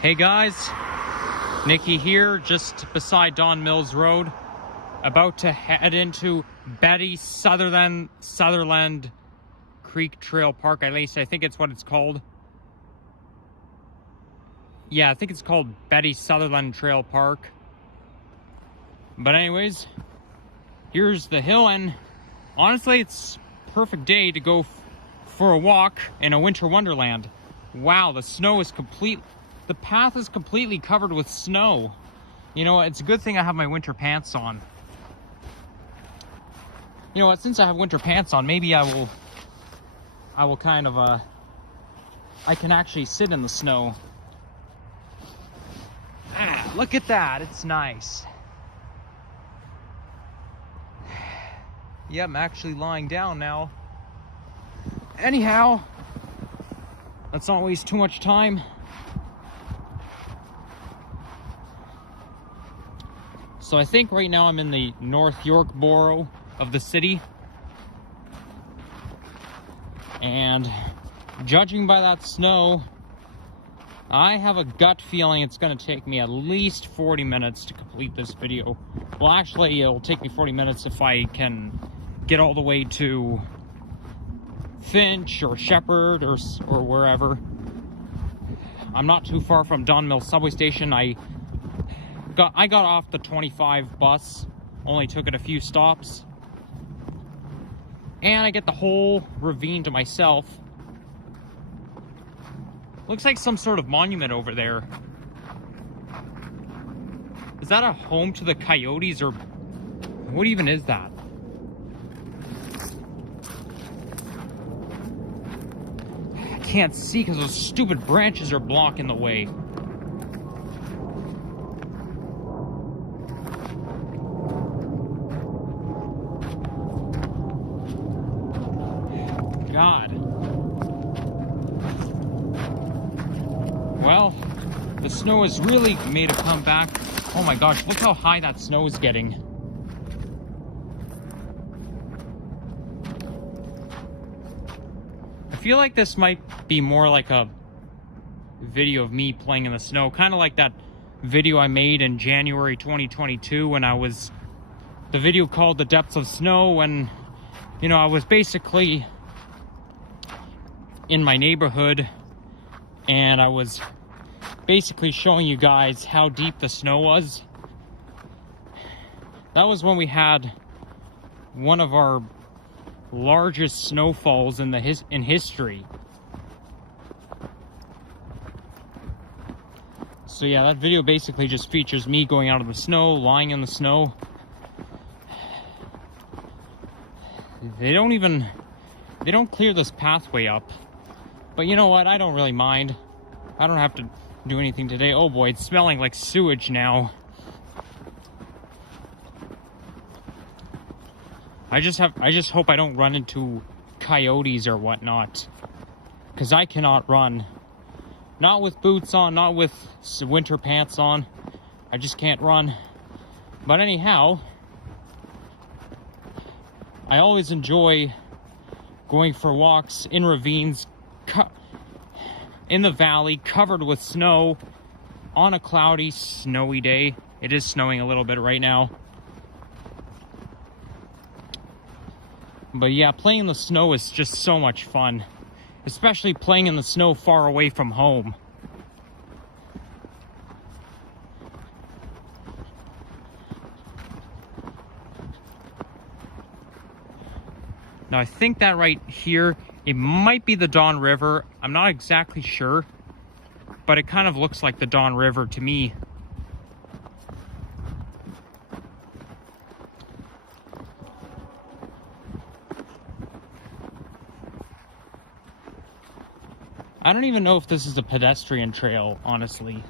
Hey guys, Nikki here, just beside Duncan Mill Road, about to head into Sutherland Creek Trail Park. At least I think it's what it's called. Yeah, I think it's called Betty Sutherland Trail Park. But anyways, here's the hill, and honestly, it's a perfect day to go for a walk in a winter wonderland. Wow, the snow is complete. The path is completely covered with snow. You know, it's a good thing I have my winter pants on. You know what, since I have winter pants on, maybe I will kind of, I can actually sit in the snow. Ah, look at that, it's nice. Yeah, I'm actually lying down now. Anyhow, let's not waste too much time. So I think right now I'm in the North York borough of the city. And judging by that snow, I have a gut feeling it's going to take me at least 40 minutes to complete this video. Well, actually, it'll take me 40 minutes if I can get all the way to Finch or Shepherd or wherever. I'm not too far from Duncan Mill subway station. I got off the 25 bus, only took it a few stops, and I get the whole ravine to myself. Looks like some sort of monument over there. Is that a home to the coyotes, or what even is that? I can't see because those stupid branches are blocking the way. God. Well, the snow has really made a comeback. Oh my gosh, look how high that snow is getting. I feel like this might be more like a video of me playing in the snow, kind of like that video I made in January 2022 when the video called The Depths of Snow, when, you know, I was basically in my neighborhood and I was basically showing you guys how deep the snow was. That was when we had one of our largest snowfalls in history. So yeah, that video basically just features me going out of the snow, lying in the snow. They don't clear this pathway up. But you know what? I don't really mind. I don't have to do anything today. Oh boy, it's smelling like sewage now. I just hope I don't run into coyotes or whatnot. Because I cannot run. Not with boots on, not with winter pants on. I just can't run. But anyhow, I always enjoy going for walks in ravines, in the valley, covered with snow, on a cloudy, snowy day. It is snowing a little bit right now. But yeah, playing in the snow is just so much fun. Especially playing in the snow far away from home. Now I think that right here, it might be the Don River. I'm not exactly sure, but it kind of looks like the Don River to me. I don't even know if this is a pedestrian trail, honestly.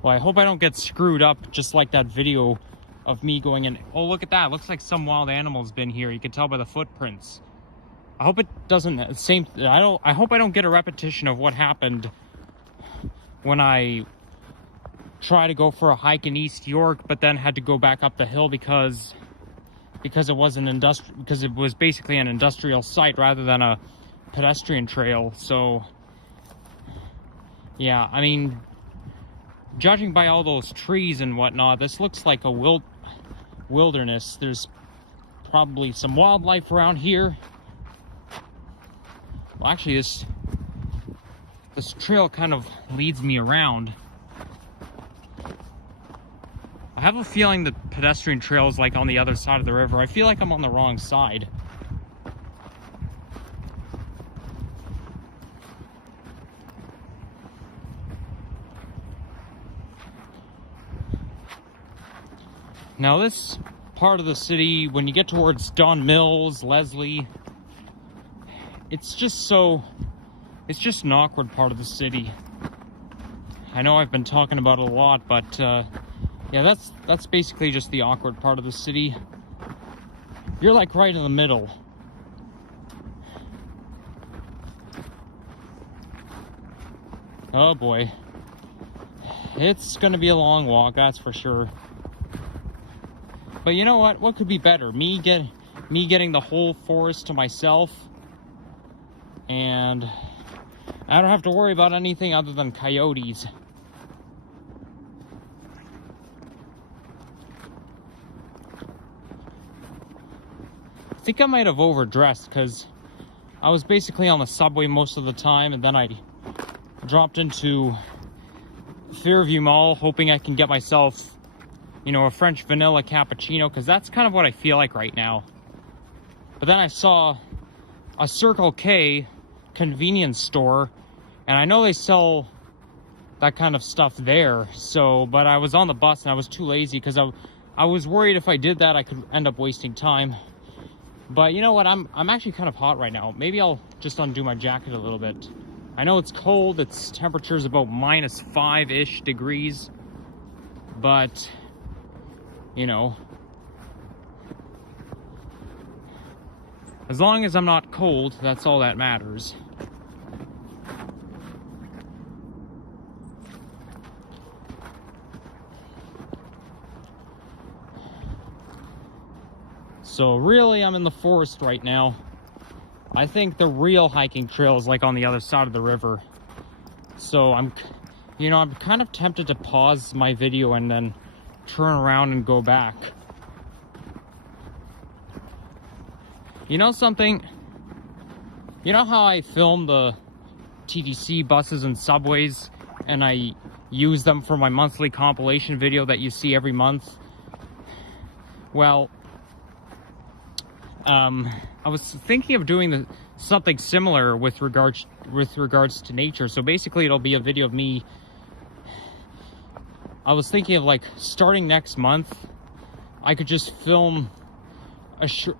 Well, I hope I don't get screwed up just like that video of me going in. Oh, look at that. Looks like some wild animal's been here. You can tell by the footprints. I hope it doesn't I hope I don't get a repetition of what happened when I tried to go for a hike in East York, but then had to go back up the hill because because it was basically an industrial site rather than a pedestrian trail. So yeah, I mean, judging by all those trees and whatnot, this looks like a wilderness. There's probably some wildlife around here. Well, actually, this trail kind of leads me around. I have a feeling the pedestrian trail is like on the other side of the river. I feel like I'm on the wrong side. Now this part of the city, when you get towards Don Mills, Leslie, it's just an awkward part of the city. I know I've been talking about it a lot, but yeah, that's basically just the awkward part of the city. You're like right in the middle. Oh boy. It's gonna be a long walk, that's for sure. But you know what? What could be better? Me getting the whole forest to myself, and I don't have to worry about anything other than coyotes. I think I might have overdressed because I was basically on the subway most of the time, and then I dropped into Fairview Mall hoping I can get myself, you know, a French vanilla cappuccino, because that's kind of what I feel like right now. But then I saw a Circle K convenience store, and I know they sell that kind of stuff there. So, but I was on the bus and I was too lazy because I was worried if I did that I could end up wasting time. But you know what? I'm actually kind of hot right now. Maybe I'll just undo my jacket a little bit. I know it's cold. Its temperature's about -5-ish degrees, but you know, as long as I'm not cold, that's all that matters. So really, I'm in the forest right now. I think the real hiking trail is like on the other side of the river. So I'm kind of tempted to pause my video and then turn around and go back. You know something? You know how I film the TTC buses and subways and I use them for my monthly compilation video that you see every month? Well, I was thinking of doing something similar with regards to nature. So basically it'll be a video of me. I was thinking of like starting next month, I could just film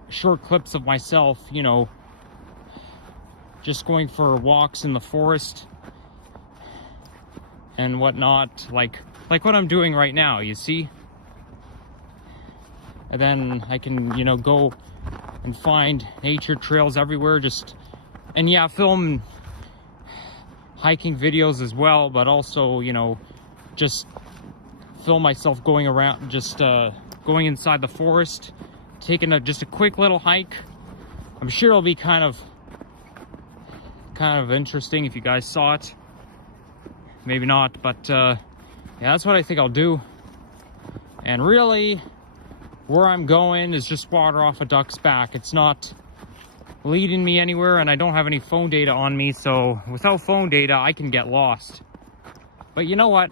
short clips of myself, you know, just going for walks in the forest and whatnot, like what I'm doing right now, you see? And then I can, you know, go and find nature trails everywhere, and yeah, film hiking videos as well, but also, you know, just film myself going around, just going inside the forest, taking just a quick little hike. I'm sure it'll be kind of interesting if you guys saw it. Maybe not, but yeah, that's what I think I'll do. And really, where I'm going is just water off a duck's back. It's not leading me anywhere, and I don't have any phone data on me, so without phone data, I can get lost. But you know what?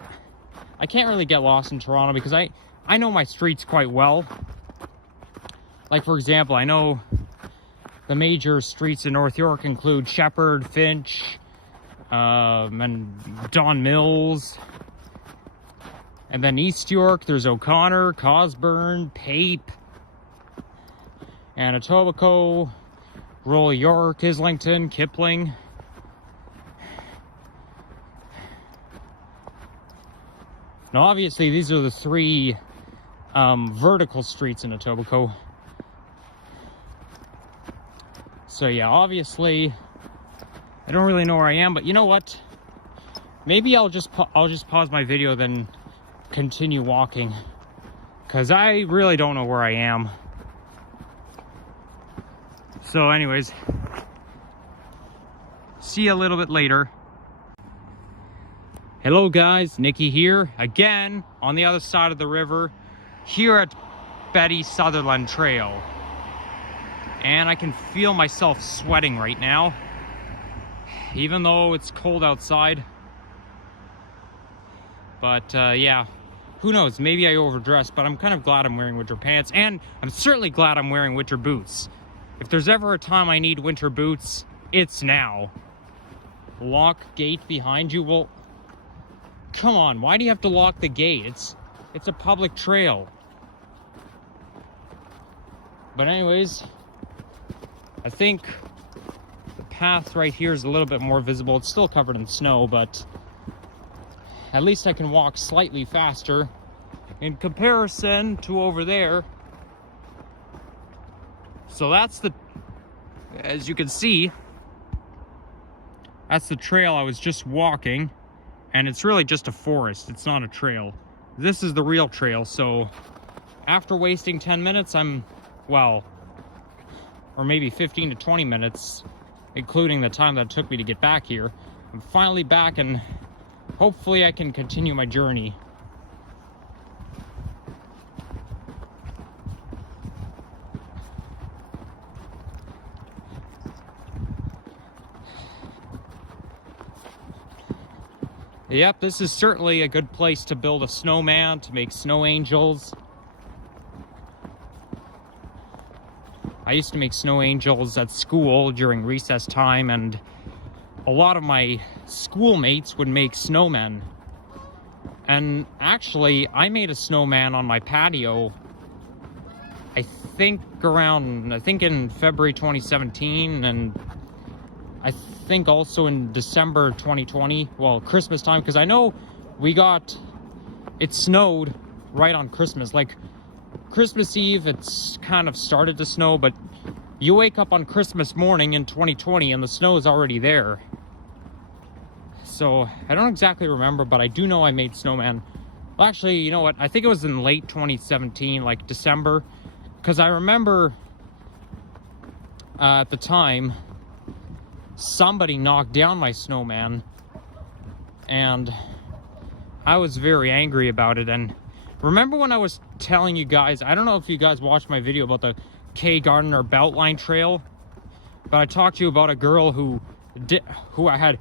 I can't really get lost in Toronto because I know my streets quite well. Like, for example, I know the major streets in North York include Shepherd, Finch, and Don Mills. And then East York, there's O'Connor, Cosburn, Pape, and Etobicoke, Royal York, Islington, Kipling. Now, obviously, these are the three vertical streets in Etobicoke. So yeah, obviously, I don't really know where I am, but you know what? Maybe I'll just pause my video, then continue walking, because I really don't know where I am. So anyways, see you a little bit later. Hello guys, Nikki here, again on the other side of the river, here at Betty Sutherland Trail. And I can feel myself sweating right now, even though it's cold outside. But yeah, who knows, maybe I overdressed, but I'm kind of glad I'm wearing winter pants, and I'm certainly glad I'm wearing winter boots. If there's ever a time I need winter boots, it's now. Lock gate behind you? Well, come on, why do you have to lock the gate? It's a public trail. But anyways, I think the path right here is a little bit more visible. It's still covered in snow, but at least I can walk slightly faster in comparison to over there. So that's the, as you can see, that's the trail I was just walking, and it's really just a forest. It's not a trail. This is the real trail. So after wasting 10 minutes, well, or maybe 15 to 20 minutes, including the time that it took me to get back here, I'm finally back, and hopefully I can continue my journey. Yep, this is certainly a good place to build a snowman, to make snow angels. I used to make snow angels at school during recess time, and a lot of my schoolmates would make snowmen. And actually, I made a snowman on my patio, I think in February 2017, and I think also in December 2020, well, Christmas time, because I know it snowed right on Christmas. Like, Christmas Eve, it's kind of started to snow, but you wake up on Christmas morning in 2020 and the snow is already there. So I don't exactly remember, but I do know I made snowman. Well, actually, you know what? I think it was in late 2017, like December, because I remember at the time somebody knocked down my snowman, and I was very angry about it. And remember when I was telling you guys, I don't know if you guys watched my video about the K Gardner Beltline Trail, but I talked to you about a girl who I had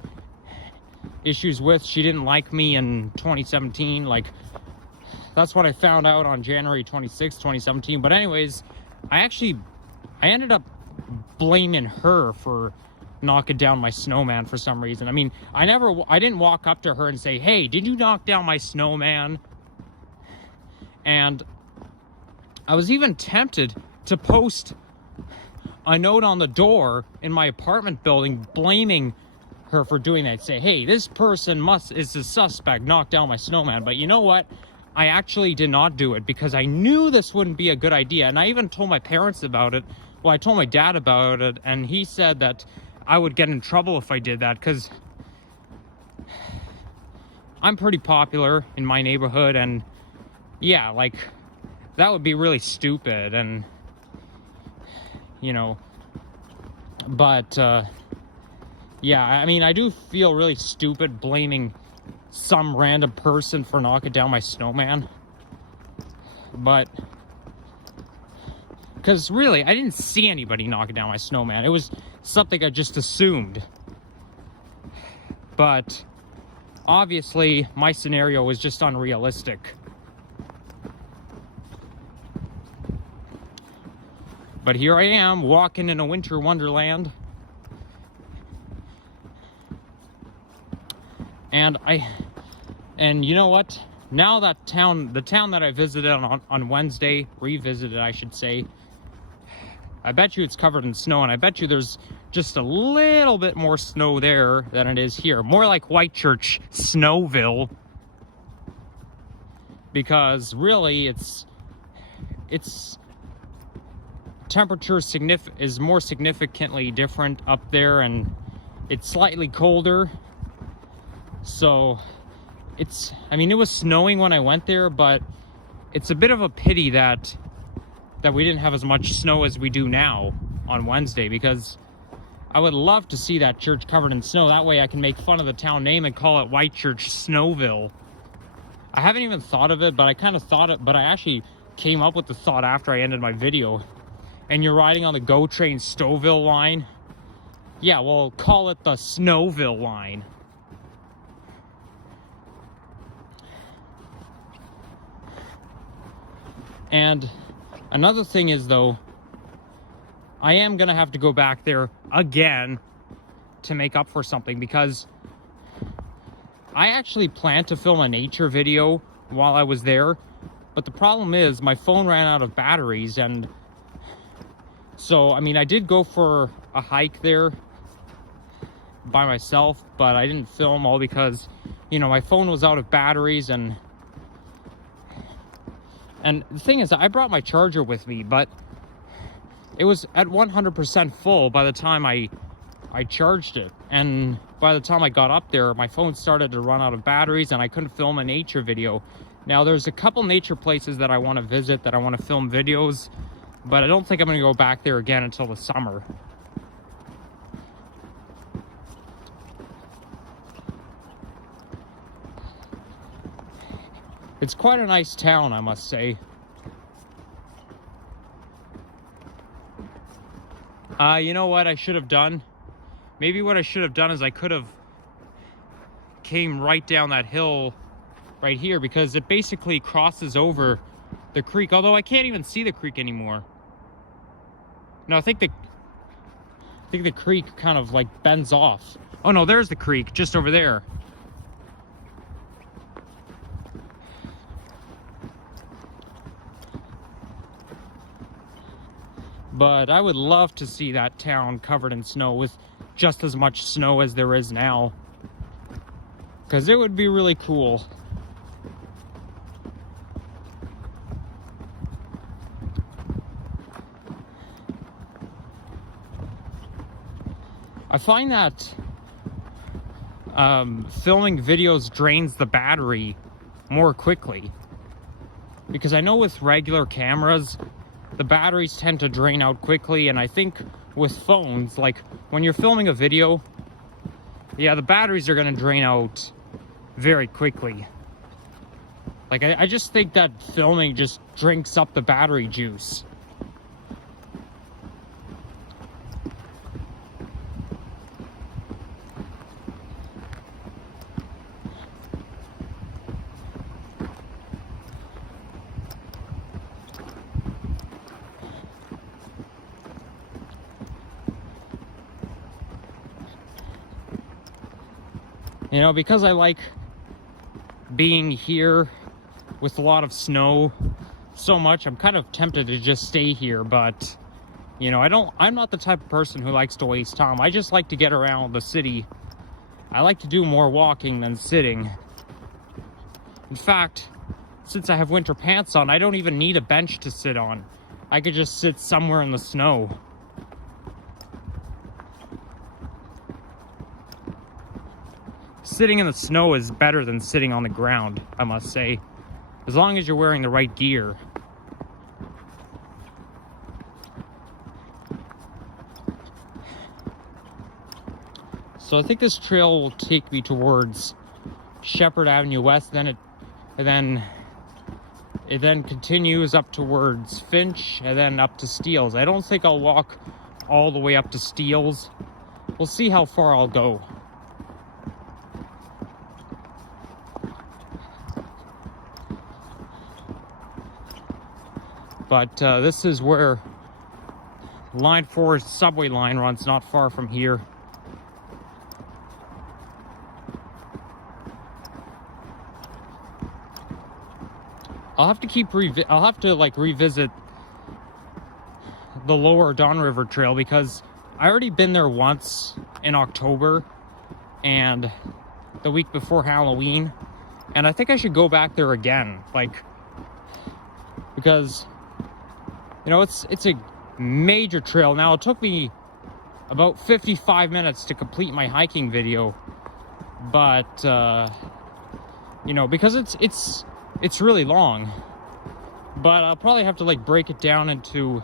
issues with. She didn't like me in 2017. Like, that's what I found out on January 26, 2017. But anyways, I ended up blaming her for knocking down my snowman for some reason. I mean, I didn't walk up to her and say, hey, did you knock down my snowman? And I was even tempted to post a note on the door in my apartment building blaming her for doing that. Say, hey, this person is a suspect, knocked down my snowman. But you know what? I actually did not do it because I knew this wouldn't be a good idea. And I even told my parents about it. Well, I told my dad about it, and he said that I would get in trouble if I did that, because I'm pretty popular in my neighborhood, and yeah, like, that would be really stupid. And you know, but yeah, I mean, I do feel really stupid blaming some random person for knocking down my snowman, but because really, I didn't see anybody knocking down my snowman. It was something I just assumed. But obviously, my scenario was just unrealistic. But here I am, walking in a winter wonderland. And you know what? Now that the town that I visited on Wednesday, revisited, I should say, I bet you it's covered in snow, and I bet you there's just a little bit more snow there than it is here. More like Whitechurch, Snowville. Because really, its temperature is more significantly different up there, and it's slightly colder. So I mean, it was snowing when I went there, but it's a bit of a pity that we didn't have as much snow as we do now. on Wednesday, because I would love to see that church covered in snow. That way I can make fun of the town name and call it White Church Snowville. I haven't even thought of it, but I kind of thought it, but I actually came up with the thought after I ended my video. And you're riding on the GO Train Stouffville line. Yeah, well, call it the Snowville line. And another thing is, though, I am gonna have to go back there again to make up for something, because I actually planned to film a nature video while I was there, but the problem is my phone ran out of batteries. And so, I mean, I did go for a hike there by myself, but I didn't film, all because, you know, my phone was out of batteries. And the thing is, I brought my charger with me, but it was at 100% full by the time I charged it. And by the time I got up there, my phone started to run out of batteries and I couldn't film a nature video. Now, there's a couple nature places that I want to visit, that I want to film videos, but I don't think I'm going to go back there again until the summer. It's quite a nice town, I must say. You know what I should have done? Maybe what I should have done is I could have came right down that hill right here, because it basically crosses over the creek, although I can't even see the creek anymore. No, I think the creek kind of like bends off. Oh no, there's the creek just over there. But I would love to see that town covered in snow, with just as much snow as there is now, because it would be really cool. I find that filming videos drains the battery more quickly, because I know with regular cameras the batteries tend to drain out quickly, and I think with phones, like when you're filming a video, yeah, the batteries are going to drain out very quickly. Like I just think that filming just drinks up the battery juice. You know, because I like being here with a lot of snow so much, I'm kind of tempted to just stay here, but you know, I'm not the type of person who likes to waste time. I just like to get around the city. I like to do more walking than sitting. In fact, since I have winter pants on, I don't even need a bench to sit on. I could just sit somewhere in the snow. Sitting in the snow is better than sitting on the ground, I must say, as long as you're wearing the right gear. So I think this trail will take me towards Shepherd Avenue West, then it then continues up towards Finch, and then up to Steeles. I don't think I'll walk all the way up to Steeles. We'll see how far I'll go. But this is where Line 4 subway line runs, not far from here. I'll have to revisit the lower Don River Trail, because I already been there once in October and the week before Halloween, and I think I should go back there again, because you know, it's a major trail. Now, it took me about 55 minutes to complete my hiking video, but you know, because it's really long. But I'll probably have to break it down into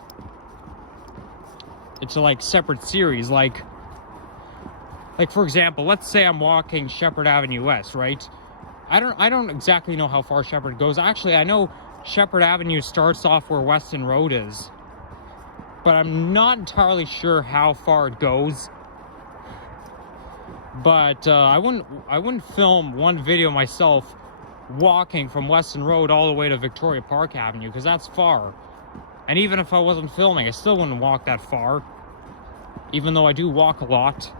into like separate series. Like for example, let's say I'm walking Shepherd Avenue West, right? I don't exactly know how far Shepherd goes. Actually, I know Shepherd Avenue starts off where Weston Road is, but I'm not entirely sure how far it goes. But I wouldn't film one video myself walking from Weston Road all the way to Victoria Park Avenue, because that's far. And even if I wasn't filming, I still wouldn't walk that far, even though I do walk a lot.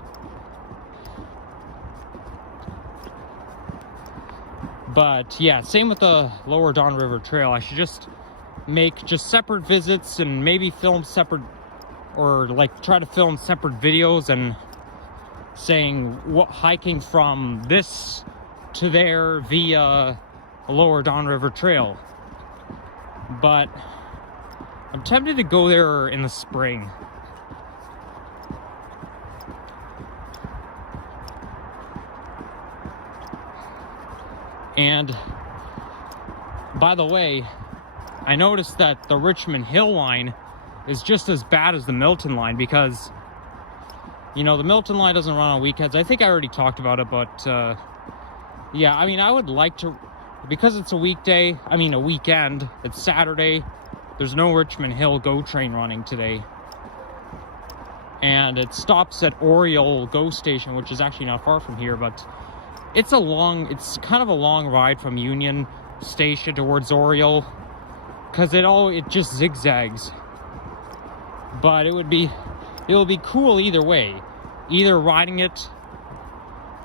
But yeah, same with the Lower Don River Trail. I should just make separate visits and maybe film separate, or like try to film separate videos and saying what hiking from this to there via the Lower Don River Trail. But I'm tempted to go there in the spring. And by the way, I noticed that the Richmond Hill line is just as bad as the Milton line, because, you know, the Milton line doesn't run on weekends. I think I already talked about it, but yeah, I mean, I would like to, because it's a weekday, I mean a weekend, it's Saturday, there's no Richmond Hill GO train running today. And it stops at Oriole GO station, which is actually not far from here, but it's kind of a long ride from Union Station towards Oriole, because it just zigzags. But it would be cool either way, either riding it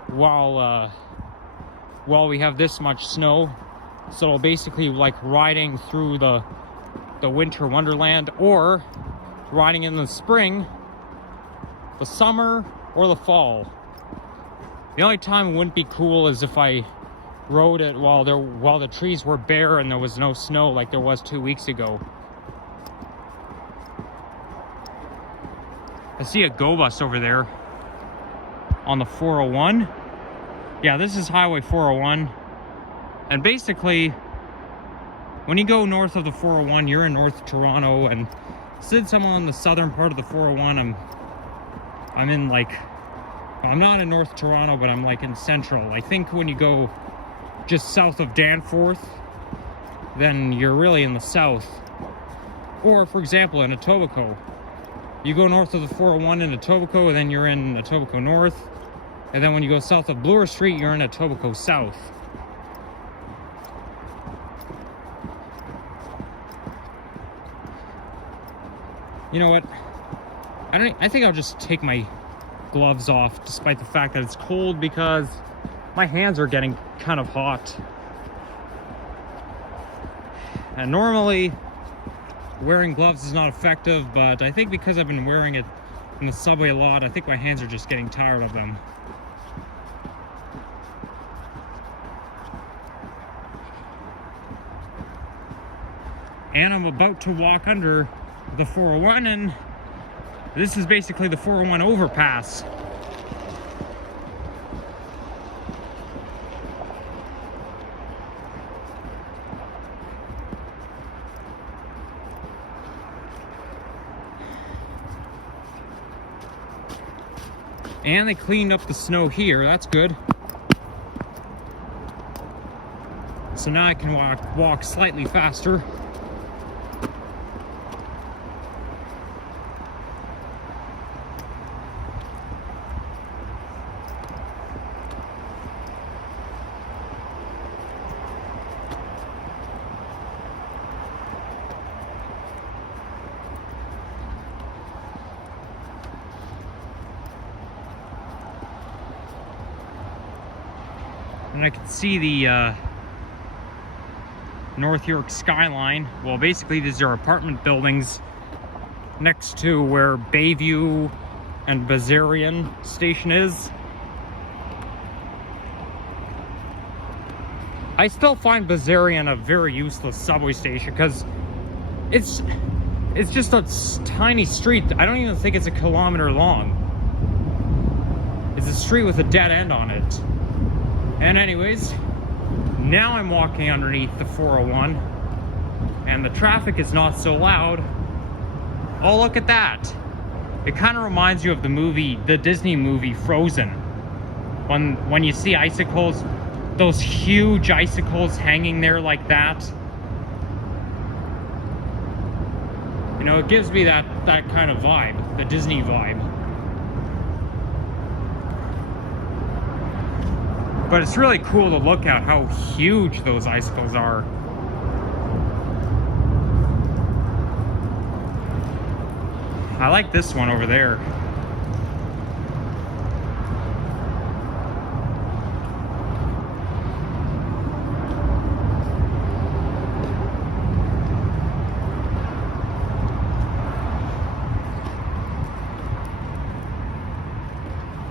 while we have this much snow, so it'll basically like riding through the winter wonderland, or riding in the spring, the summer, or the fall. The only time it wouldn't be cool is if I rode it while the trees were bare and there was no snow like there was 2 weeks ago. I see a GO bus over there on the 401. Yeah, this is Highway 401. And basically, when you go north of the 401, you're in North Toronto, and since I'm on the southern part of the 401, I'm in like, I'm not in North Toronto, but I'm like in central. I think when you go just south of Danforth, then you're really in the south. Or for example, in Etobicoke, you go north of the 401 in Etobicoke, and then you're in Etobicoke North. And then when you go south of Bloor Street, you're in Etobicoke South. You know what? I think I'll just take my gloves off, despite the fact that it's cold, because my hands are getting kind of hot. And normally wearing gloves is not effective, but I think because I've been wearing it in the subway a lot, I think my hands are just getting tired of them. And I'm about to walk under the 401, and this is basically the 401 overpass. And they cleaned up the snow here, that's good. So now I can walk slightly faster. And I can see the North York skyline. Well, basically these are apartment buildings next to where Bayview and Bazarian station is. I still find Bazarian a very useless subway station, because it's just a tiny street. I don't even think it's a kilometer long. It's a street with a dead end on it. And anyways, now I'm walking underneath the 401, and the traffic is not so loud. Oh, look at that. It kind of reminds you of the Disney movie Frozen. When you see icicles, those huge icicles hanging there like that. You know, it gives me that kind of vibe, the Disney vibe. But it's really cool to look at how huge those icicles are. I like this one over there.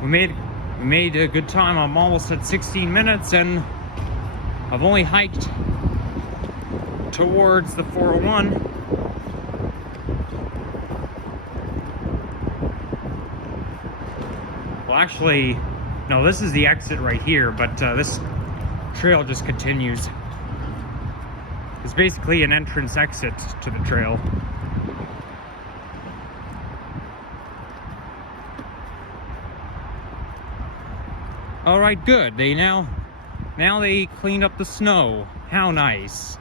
We made a good time. I'm almost at 16 minutes and I've only hiked towards the 401. Well, actually, no, this is the exit right here, but this trail just continues. It's basically an entrance exit to the trail. All right, good. Now they cleaned up the snow. How nice.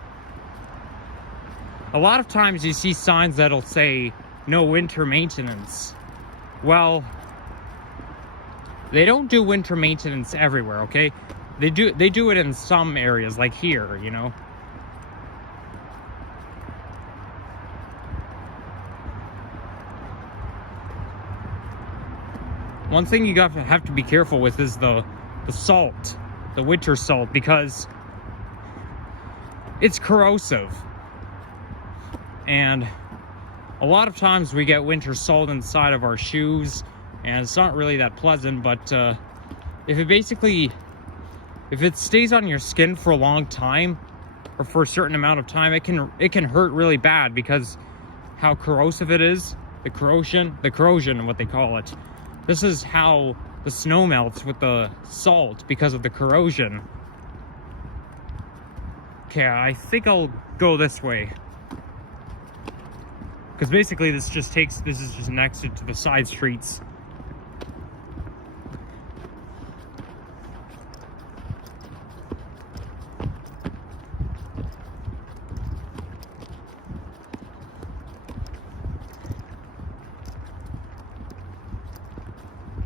A lot of times you see signs that'll say no winter maintenance. Well, they don't do winter maintenance everywhere, okay? They do it in some areas, like here, you know. One thing you have to be careful with is the salt, the winter salt, because it's corrosive. And a lot of times we get winter salt inside of our shoes, and it's not really that pleasant, but if it stays on your skin for a long time, or for a certain amount of time, it can hurt really bad because how corrosive it is. The corrosion, what they call it. This is how the snow melts with the salt, because of the corrosion. Okay, I think I'll go this way. Because basically this is just an exit to the side streets.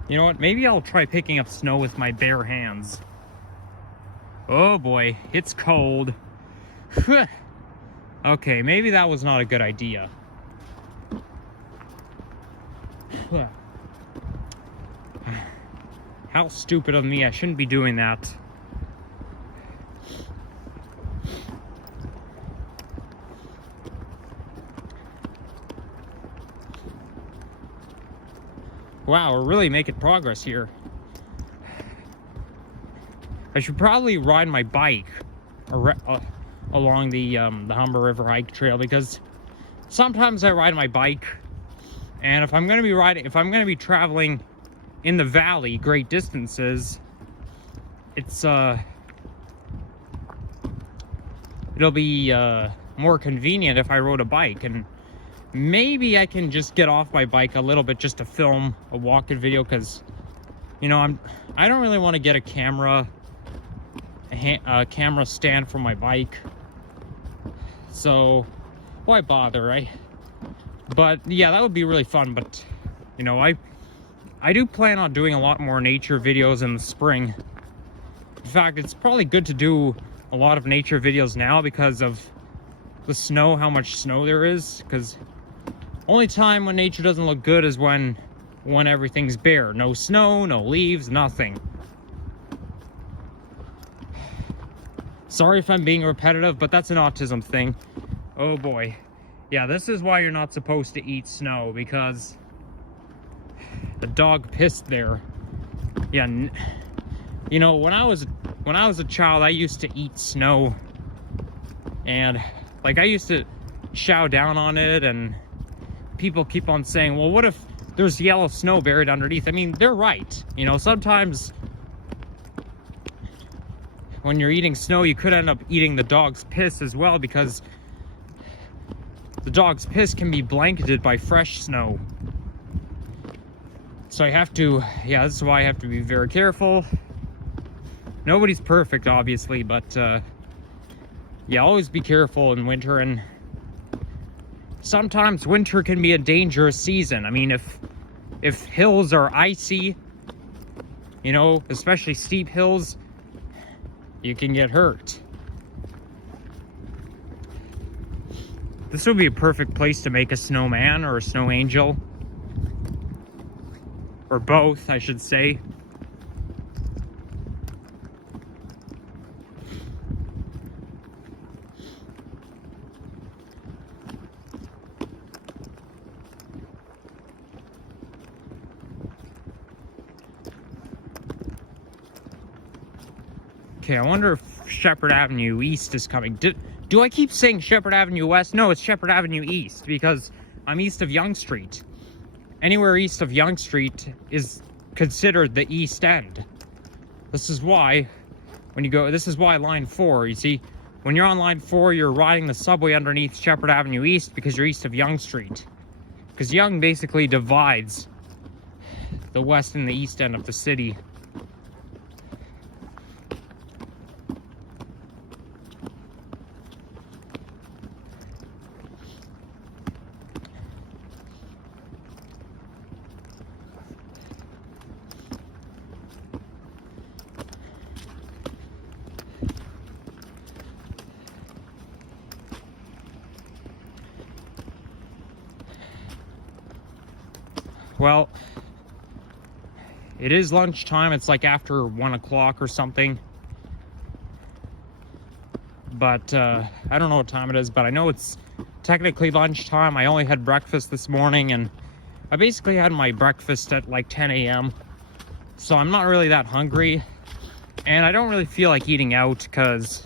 You know what? Maybe I'll try picking up snow with my bare hands. Oh boy, it's cold. Okay, maybe that was not a good idea. How stupid of me. I shouldn't be doing that. Wow, we're really making progress here. I should probably ride my bike along the Humber River hike trail, because sometimes I ride my bike, and if I'm going to be traveling in the valley great distances, it'll be more convenient if I rode a bike. And maybe I can just get off my bike a little bit just to film a walking video, because, you know, I don't really want to get a camera stand for my bike. So why bother, right? But yeah, that would be really fun. But, you know, I do plan on doing a lot more nature videos in the spring. In fact, it's probably good to do a lot of nature videos now because of the snow, how much snow there is, because only time when nature doesn't look good is when everything's bare. No snow, no leaves, nothing. Sorry if I'm being repetitive, but that's an autism thing. Oh boy. Yeah, this is why you're not supposed to eat snow, because the dog pissed there. Yeah, you know, when I was a child, I used to eat snow, and like I used to chow down on it, and people keep on saying, well, what if there's yellow snow buried underneath? I mean, they're right. You know, sometimes when you're eating snow, you could end up eating the dog's piss as well, because the dog's piss can be blanketed by fresh snow. So I have to, yeah, this is why I have to be very careful. Nobody's perfect, obviously, but yeah, always be careful in winter. And sometimes winter can be a dangerous season. I mean, if hills are icy, you know, especially steep hills, you can get hurt. This would be a perfect place to make a snowman or a snow angel. Or both, I should say. Okay, I wonder if Shepherd Avenue East is coming. Do I keep saying Shepherd Avenue West? No, it's Shepherd Avenue East, because I'm east of Yonge Street. Anywhere east of Yonge Street is considered the East End. This is why, when you go, this is why line 4, you see, when you're on line 4, you're riding the subway underneath Shepherd Avenue East because you're east of Yonge Street. Because Yonge basically divides the west and the east end of the city. Well, it is lunchtime. It's like after 1 o'clock or something. But I don't know what time it is, but I know it's technically lunchtime. I only had breakfast this morning, and I basically had my breakfast at like 10 a.m. So I'm not really that hungry. And I don't really feel like eating out because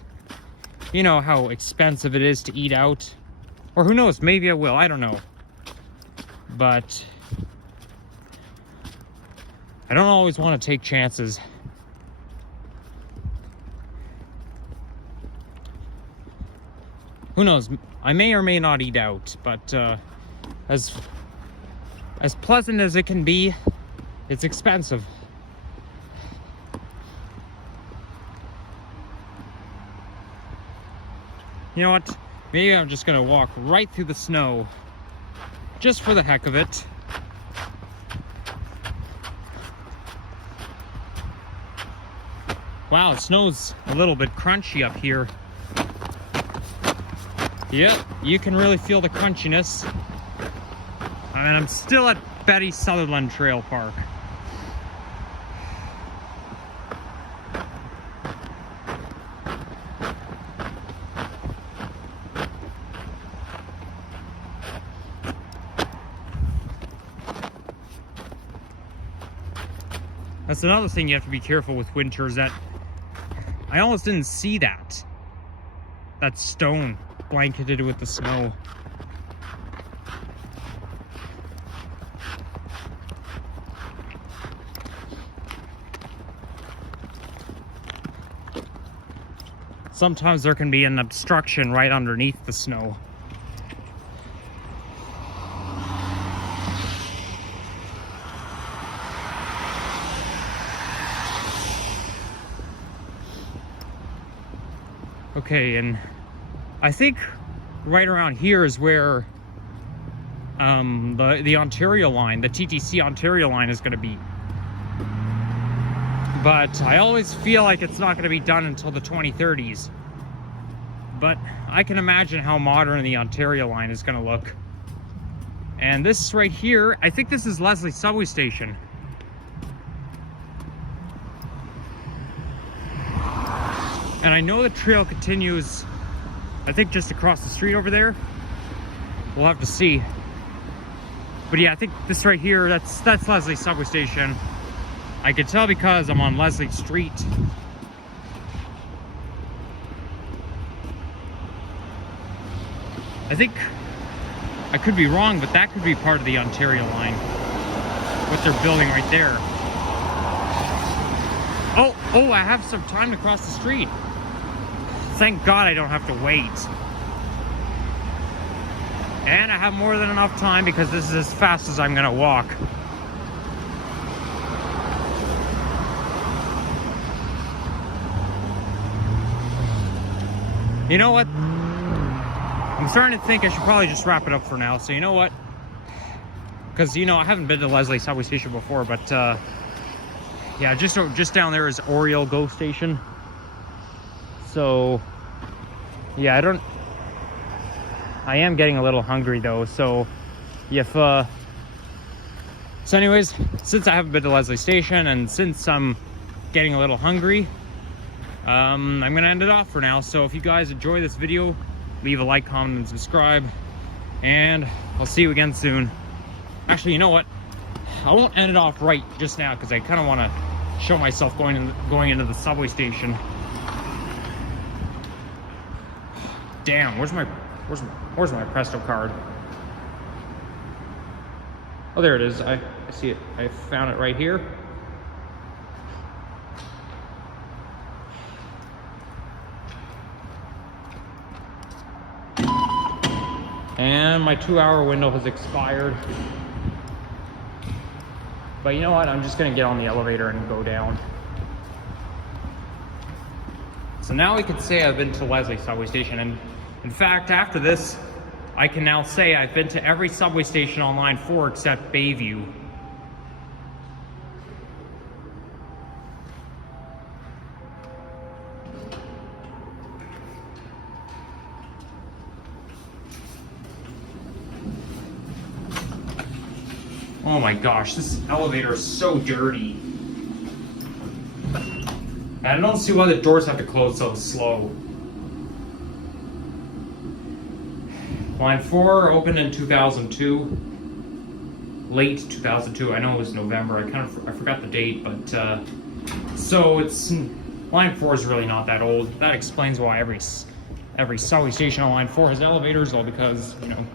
you know how expensive it is to eat out. Or who knows, maybe I will. I don't know. But I don't always want to take chances. Who knows? I may or may not eat out, but as pleasant as it can be, it's expensive. You know what? Maybe I'm just gonna walk right through the snow, just for the heck of it. Wow, it snow's a little bit crunchy up here. Yep, you can really feel the crunchiness. I mean, I'm still at Betty Sutherland Trail Park. That's another thing you have to be careful with winter, is that I almost didn't see that stone blanketed with the snow. Sometimes there can be an obstruction right underneath the snow. Okay, and I think right around here is where the Ontario line, the TTC Ontario line is going to be. But I always feel like it's not going to be done until the 2030s. But I can imagine how modern the Ontario line is going to look. And this right here, I think this is Leslie subway station. And I know the trail continues, I think, just across the street over there. We'll have to see. But yeah, I think this right here, that's Leslie subway station. I can tell because I'm on Leslie Street. I think, I could be wrong, but that could be part of the Ontario line. What they're building right there. Oh, I have some time to cross the street. Thank God I don't have to wait. And I have more than enough time because this is as fast as I'm gonna walk. You know what? I'm starting to think I should probably just wrap it up for now. So you know what? Because, you know, I haven't been to Leslie subway station before, but yeah, just down there is Oriole Go Station. So yeah, I am getting a little hungry though. So if so anyways, since I haven't been to Leslie Station and since I'm getting a little hungry, I'm gonna end it off for now. So if you guys enjoy this video, leave a like, comment, and subscribe, and I'll see you again soon. Actually, you know what? I won't end it off right just now because I kind of want to show myself going into the subway station. Damn, where's my Presto card? Oh, there it is. I see it. I found it right here. And my 2-hour window has expired. But you know what? I'm just gonna get on the elevator and go down. So now we can say I've been to Leslie subway station, and in fact, after this, I can now say I've been to every subway station on line 4 except Bayview. Oh my gosh, this elevator is so dirty. And I don't see why the doors have to close so slow. Line 4 opened in 2002. Late 2002. I know it was November. I forgot the date, but so it's line 4 is really not that old. That explains why every subway station on line 4 has elevators, all because, you know.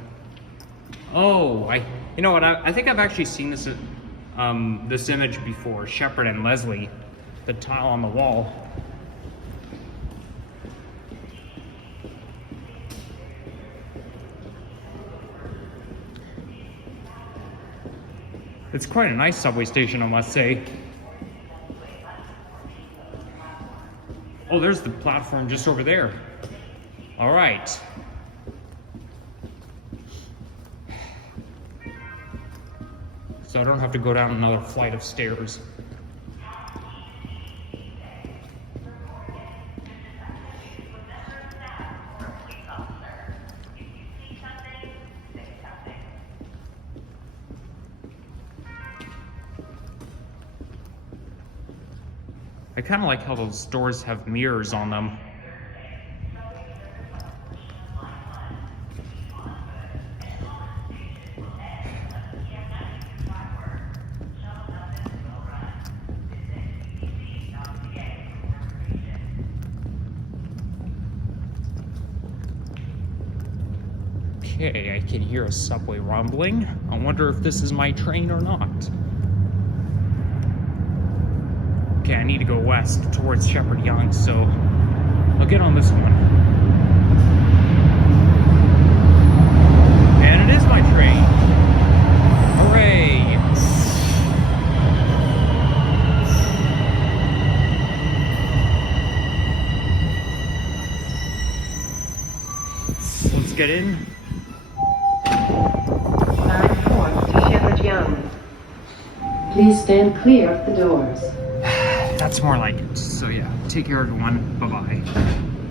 Oh, you know what? I think I've actually seen this this image before. Shepherd and Leslie, the tile on the wall. It's quite a nice subway station, I must say. Oh, there's the platform just over there. All right. So I don't have to go down another flight of stairs. I kind of like how those doors have mirrors on them. Okay, I can hear a subway rumbling. I wonder if this is my train or not. Okay, I need to go west towards Shepherd Young, so I'll get on this one. And it is my train. Hooray! Let's get in. Line 4 to Shepherd Young. Please stand clear of the doors. That's more like it. So yeah, take care everyone. Bye-bye.